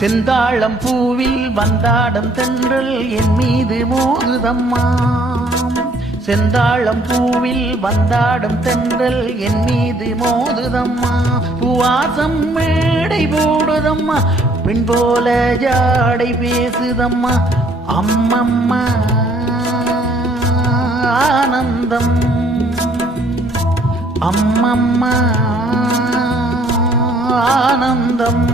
செந்தாழம் பூவில் வந்தாடும் தென்றல் என் மீது மோதுதம்மா. செந்தாழம் பூவில் வந்தாடும் தென்றல் என் மீது மோதுதம்மா. பூவாசம் மேடை போடுதம்மா, பெண் போல ஜாடை பேசுதம்மா. அம்மம்மா ஆனந்தம், அம்மம்மா ஆனந்தம்.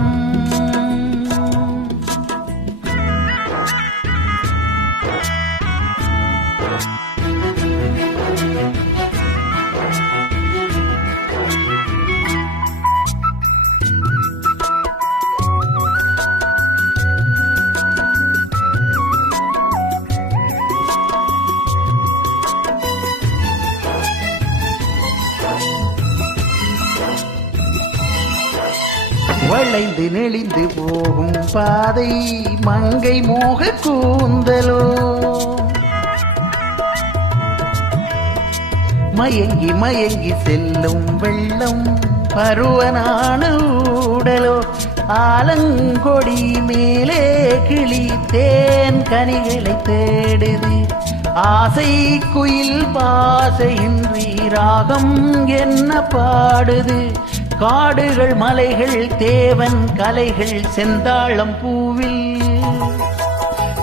வளைந்து நெளிந்து போகும் பாதை மங்கை மோக கூந்தலோ, மயங்கி மயங்கி செல்லும் வெள்ளம் பருவனான ஊடலோ. ஆலங்கொடி மேலே கிளி தேன் கனிகளை தேடுது, ஆசை குயில் பாசையின்றி ராகம் என்ன பாடுது. காடுகள் மலைகள் தேவன் கலைகள் செந்தாழம் பூவில்,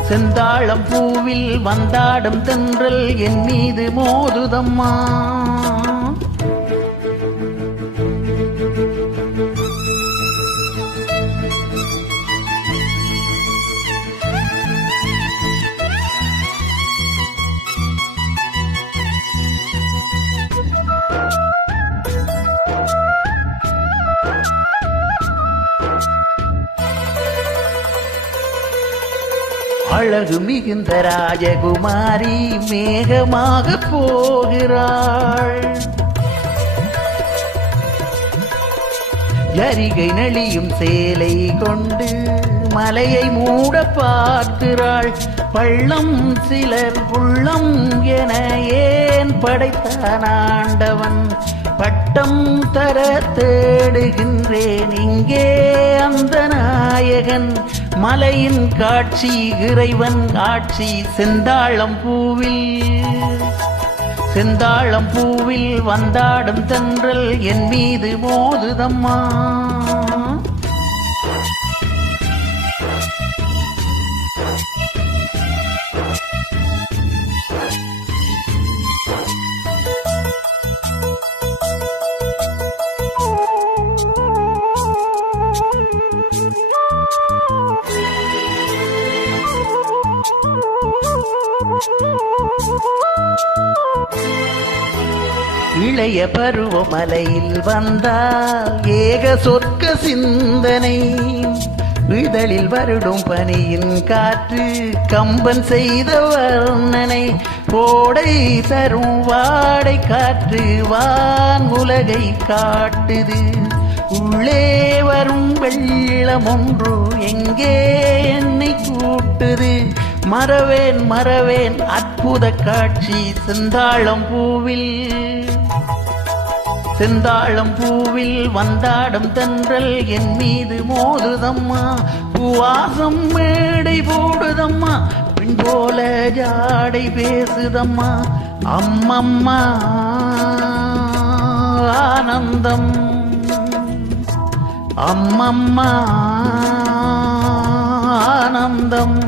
செந்தாழம் பூவில் வந்தாடும் தென்றல் என் மீது மோதுதம்மா. அழகு மிகுந்த ராஜகுமாரி மேகமாக போகிறாள், ஜரிகை நெளியும் சேலை கொண்டு மலையை மூட பார்க்கிறாள். பள்ளம் சிலர் உள்ளம் என ஏன் படைத்தான் ஆண்டவன், பட்டம் தர தேடுகின்றேன் இங்கே அந்த நாயகன். மலையின் காட்சி இறைவன் ஆட்சி செந்தாழம் பூவில், செந்தாழம் பூவில் வந்தாடும் தென்றல் என் மீது மோதுதம்மா. இளைய பருவமலையில் வந்தால் ஏக சொர்க்க சிந்தனை, இதழில் வருடும் பனியின் காற்று கம்பன் செய்த வர்ணனை. கோடை தரும் வாடை காற்று வான் உலகை காட்டுது, உள்ளே வரும் வெள்ளம் ஒன்று எங்கே என்னை கூட்டுது. மறவேன் மறவேன் அற்புத காட்சி செந்தாழம் பூவில், செந்தாழம் பூவில் வந்தாடும் தென்றல் என் மீது மோதுதம்மா. பூவாசம் மேடை போடுதம்மா, பெண் போல ஜாடை பேசுதம்மா. அம்மம்மா ஆனந்தம், அம்மம்மா ஆனந்தம்.